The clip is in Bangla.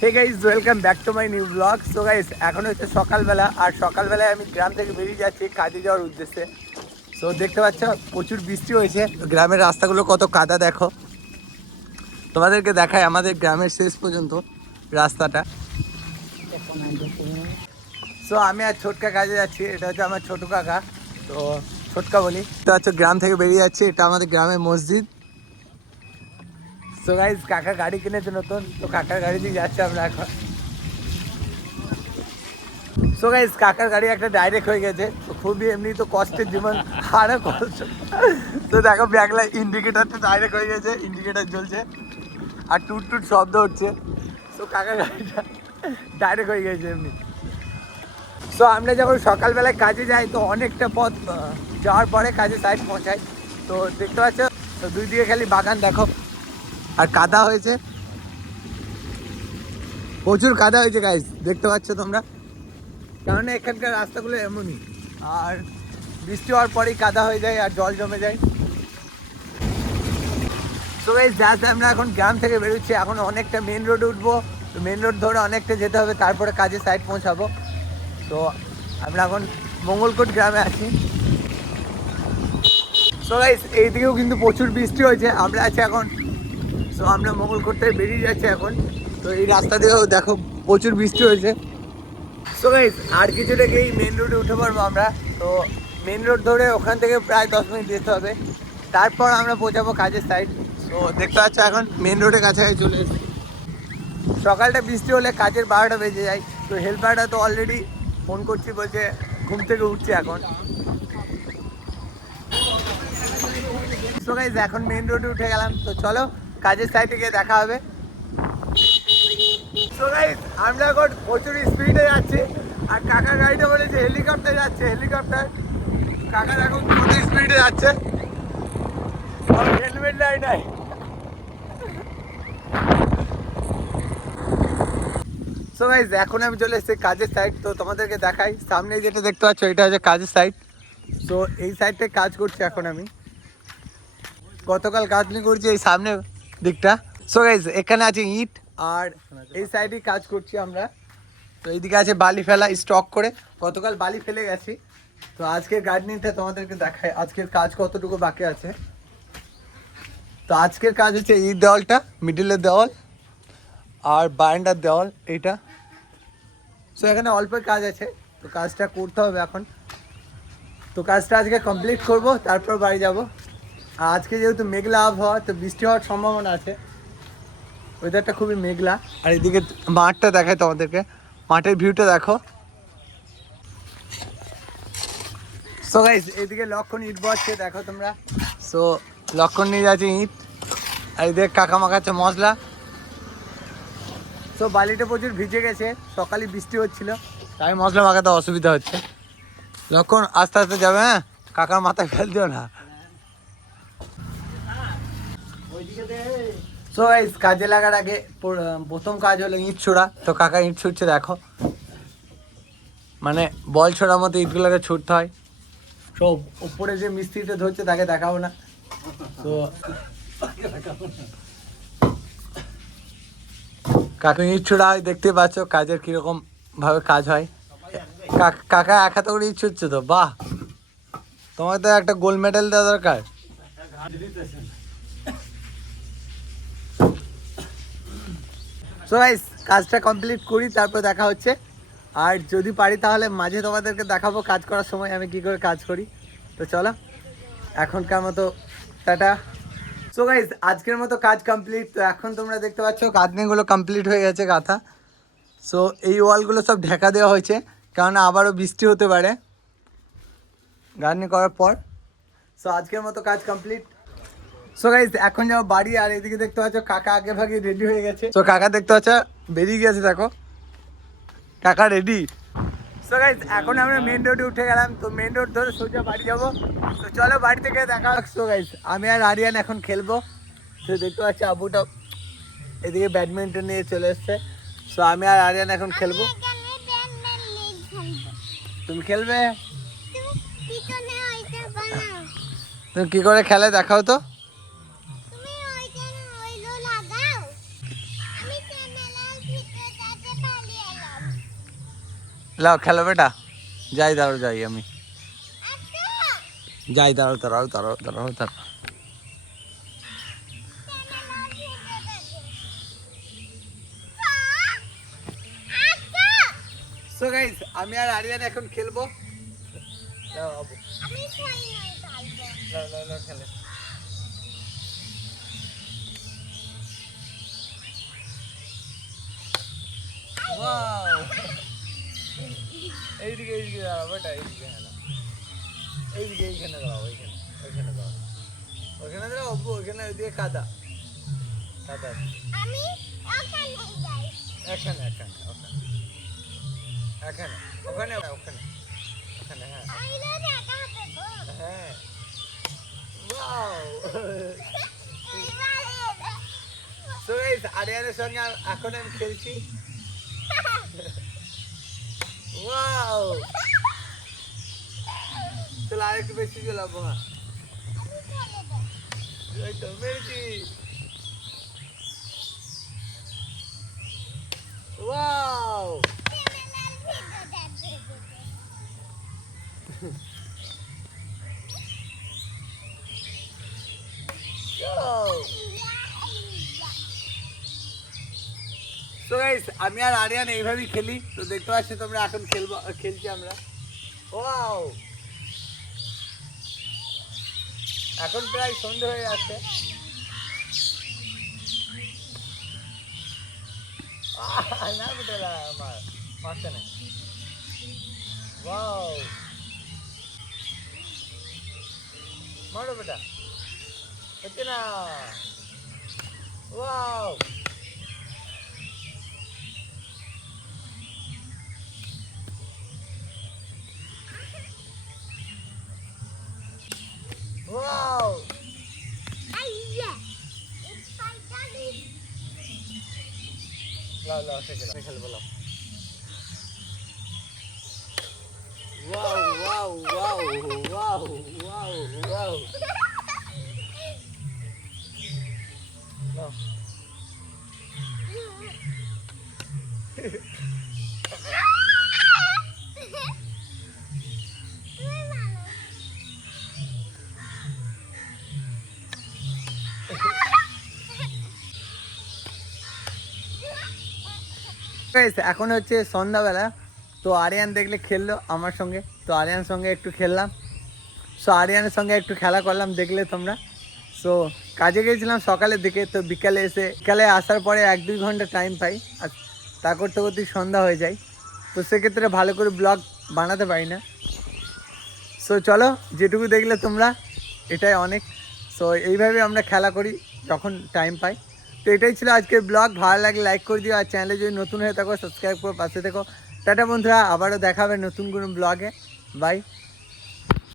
Hey guys, welcome back to my new vlog. So guys, এখন হচ্ছে সকালবেলা, আর সকালবেলায় আমি গ্রাম থেকে বেরিয়ে যাচ্ছি কাজে যাওয়ার উদ্দেশ্যে। সো দেখতে পাচ্ছ প্রচুর বৃষ্টি হয়েছে, গ্রামের রাস্তাগুলো কত কাদা দেখো। তোমাদেরকে দেখায় আমাদের গ্রামের শেষ পর্যন্ত রাস্তাটা। সো আমি আর ছোটকা কাজে যাচ্ছি, এটা হচ্ছে আমার ছোট কাকা, তো ছোটকা বলি। তো হচ্ছে গ্রাম থেকে বেরিয়ে যাচ্ছি, এটা আমাদের গ্রামের মসজিদ। সো গাইস, কাকা গাড়ি কিনেছে নতুন, তো কাকার গাড়ি দিয়ে যাচ্ছে আমরা এখন। সো গাইস, কাকার গাড়ি একটা ডাইরেক্ট হয়ে গেছে, তো খুবই এমনি তো কষ্টের জীবন, আরো কষ্ট। তো দেখো ব্যাগলা ইন্ডিকেটারটা ডাইরেক্ট হয়ে গেছে, ইন্ডিকেটার জ্বলছে আর টুট টুট শব্দ হচ্ছে। তো কাকার গাড়িটা ডাইরেক্ট হয়ে গেছে এমনি। সো আমরা যখন সকালবেলায় কাজে যাই তো অনেকটা পথ যাওয়ার পরে কাজে সাইড পৌঁছাই। তো দেখতে পাচ্ছ, তো দুই দিকে খালি বাগান দেখো, আর কাদা হয়েছে, প্রচুর কাদা হয়েছে গাইস, দেখতে পাচ্ছ তোমরা। কারণ এখানকার রাস্তাগুলো এমনই, আর বৃষ্টি হওয়ার পরেই কাদা হয়ে যায় আর জল জমে যায়। তো গাইস, যাতে আমরা এখন গ্রাম থেকে বেরোচ্ছি, এখন অনেকটা মেন রোডে উঠবো, তো মেন রোড ধরে অনেকটা যেতে হবে, তারপরে কাজে সাইড পৌঁছাবো। তো আমরা এখন মঙ্গলকোট গ্রামে আছি। সো গাইস, এইদিকেও কিন্তু প্রচুর বৃষ্টি হয়েছে, আমরা আছি এখন। সো আমরা মঙ্গলকোট থেকে বেরিয়ে যাচ্ছি এখন। তো এই রাস্তা দিয়েও দেখো প্রচুর বৃষ্টি হয়েছে। সো গাইস, আর কিছুটা গিয়েই মেন রোডে উঠে পারবো আমরা। তো মেন রোড ধরে ওখান থেকে প্রায় 10 মিনিট যেতে হবে, তারপর আমরা পৌঁছাবো কাজের সাইড। তো দেখতে পাচ্ছ এখন মেন রোডের কাছাকাছি চলে এসেছি। সকালটা বৃষ্টি হলে কাজের 12টা বেজে যায়, তো হেল্পারটা তো অলরেডি ফোন করছি, বলছে ঘুম থেকে উঠছে এখন। সো গাইস, এখন মেন রোডে উঠে গেলাম, তো চলো কাজের সাইডে গিয়ে দেখা হবে। সো গাইস, আমরা এখন প্রচুর স্পিডে যাচ্ছি, আর কাকার গাড়িটা বলেছে হেলিকপ্টার যাচ্ছে, হেলিকপ্টার। কাকা এখন কত স্পিডে যাচ্ছে, আর হেলমেট নাই। সো গাইস, এখন আমি চলে এসেছি কাজের সাইড, তো তোমাদেরকে দেখাই। সামনে যেটা দেখতে পাচ্ছ এটা হচ্ছে কাজের সাইড। সো এই সাইডটায় কাজ করছি এখন আমি, গতকাল কাজ নিয়ে করছি এই সামনে দিকটা। সো গাইস, এখানে আছে ইট, আর এই সাইডে কাজ করছি আমরা। তো এইদিকে আছে বালি ফেলা স্টক করে, গতকাল বালি ফেলে গেছি। তো আজকের গার্ডেনিংটা তোমাদেরকে দেখায়, আজকের কাজ কতটুকু বাকি আছে। তো আজকের কাজ হচ্ছে এই দেওয়ালটা, মিডিলের দেওয়াল, আর বারান্দার দেওয়াল এইটা। সো এখানে অল্প কাজ আছে, তো কাজটা করতে হবে এখন। তো কাজটা আজকে কমপ্লিট করব, তারপর বাড়ি যাব। আর আজকে যেহেতু মেঘলা আবহাওয়া, তো বৃষ্টি হওয়ার সম্ভাবনা আছে, ওয়েদারটা খুবই মেঘলা। আর এদিকে মাঠটা দেখায় তোমাদেরকে, মাঠের ভিউটা দেখো। সো গাইস, এদিকে লক্ষণ ইট বসছে দেখো তোমরা। সো লক্ষণ নিয়ে যাচ্ছে ইট, আর এদিকে কাকা মাখাচ্ছে মশলা। সো বালিটা প্রচুর ভিজে গেছে, সকালে বৃষ্টি হচ্ছিল, তাই মশলা মাখাতে অসুবিধা হচ্ছে। লক্ষণ আস্তে আস্তে যাবে, হ্যাঁ, কাকার মাথায় ফেল দিও না। সো গাইস, কাজে লাগার আগে প্রথম কাজ হলো ইট ছোড়া। তো কাকা ইট ছুটছে দেখো, মানে বল ছোড়ার মতো ইটগুলোকে ছুটতে হয়। সব উপরে যে মিস্ত্রিতে ধরছে তাকে দেখাবো না। তো কাকা ইট ছোড়া হয়, দেখতে পাচ্ছ কাজের কিরকম ভাবে কাজ হয়। কাকা এক হাতে করে ইট ছুটছে, তো বাহ, তোমার তো একটা গোল্ড মেডেল দেওয়া দরকার। সো গাইস, কাজটা কমপ্লিট করি, তারপর দেখা হচ্ছে। আর যদি পারি তাহলে মাঝে তোমাদেরকে দেখাবো কাজ করার সময় আমি কি করে কাজ করি। তো চলো, এখনকার মতো টাটা। সো গাইস, আজকের মতো কাজ কমপ্লিট। তো এখন তোমরা দেখতে পাচ্ছ গাঁথনিগুলো কমপ্লিট হয়ে গেছে গাঁথা। সো এই ওয়ালগুলো সব ঢেকা দেওয়া হয়েছে, কারণ আবারও বৃষ্টি হতে পারে গাঁথনি করার পর। সো আজকের মতো কাজ কমপ্লিট। সো গাইস, এখন যাও বাড়ি। আর এদিকে দেখতে পাচ্ছ কাকা আগে ভাগে রেডি হয়ে গেছে। সো কাকা দেখতে পাচ্ছ বেরিয়ে গেছে, দেখো কাকা রেডি। সো গাইস, এখন আমরা মেন রোডে উঠে গেলাম, তো মেন রোড ধরে সোজা বাড়ি যাবো। তো চলো বাড়ি থেকে দেখা হোক। সো গাইস, আমি আর আরিয়ান এখন খেলবো। তো দেখতে পাচ্ছি আবুটা এদিকে ব্যাডমিন্টন নিয়ে চলে এসছে। সো আমি আর আরিয়ান এখন খেলবো। তুমি খেলবে? তুমি কি করে খেলে দেখাও তো। লাও খেলো বেটা, যাই দাঁড়াও যাই আমি যাই, দাঁড়াও দাঁড়াও দাঁড়াও দাঁড়াও দাঁড়াও। সো গাইস আমি আর আরিয়ান এখন খেলবো। লাও আবু, লাও লাও লাও খেলে। ওয়াও, এইদিকে এইদিকে দাঁড়াও বেটা, এইদিকে দাঁড়াও, এইদিকে এইখানে দাঁড়াও, এইখানে ওইখানে দাঁড়াও, ওইখানে দাঁড়াও আব্বু, ওইখানে ওইদিকে কাদা কাদা। আমি ওখানে যাই। এখানে এখানে ওখানে এখানে ওখানে ওখানে ওখানে, হ্যাঁ আইলে দেখা হবে গো। হ্যাঁ। ওয়াও। সো গাইস আরিয়ানের সঙ্গে এখন আমি খেলছি। ওয়াও, চলো আরেকটু বেশি চলাবো। হ্যাঁ এই তো মেরেছি। ওয়াও, সো গাইস আমি আর আরিয়ান এইভাবেই খেলি। তো দেখতে পাচ্ছি তোমরা, এখন খেলছি আমরা। ওয়াও, এখন প্রায় সন্ধ্যে হয়ে যাচ্ছে। না বেটা আমার মারতে নেই। ওয়াও, মারো বেটা, হচ্ছে না। ওয়াও, ওয়াও, আইলে ফাইটালি লাও লাও খেলবো লাও। Wow wow wow wow wow wow, লাও। এখন হচ্ছে সন্ধ্যাবেলা। তো আরিয়ান দেখলে খেললো আমার সঙ্গে, তো আরিয়ান সঙ্গে একটু খেললাম। সো আরিয়ানের সঙ্গে একটু খেলা করলাম, দেখলে তোমরা। সো কাজে গিয়েছিলাম সকালের দিকে, তো বিকালে আসার পরে 1-2 ঘন্টা টাইম পাই, আর তা করতে করতেই সন্ধ্যা হয়ে যায়। তো সেক্ষেত্রে ভালো করে ব্লগ বানাতে পারি না। সো চলো, যেটুকু দেখলে তোমরা এটাই অনেক। সো এইভাবে আমরা খেলা করি যখন টাইম পাই। তো এটাই ছিল আজকের ব্লগ। ভালো লাগলে লাইক করে দিও, আর চ্যানেলে যদি নতুন হয়ে থাকো সাবস্ক্রাইব করে পাশে থেকো। টাটা বন্ধুরা, আবারও দেখা হবে নতুন কোনো ব্লগে। বাই।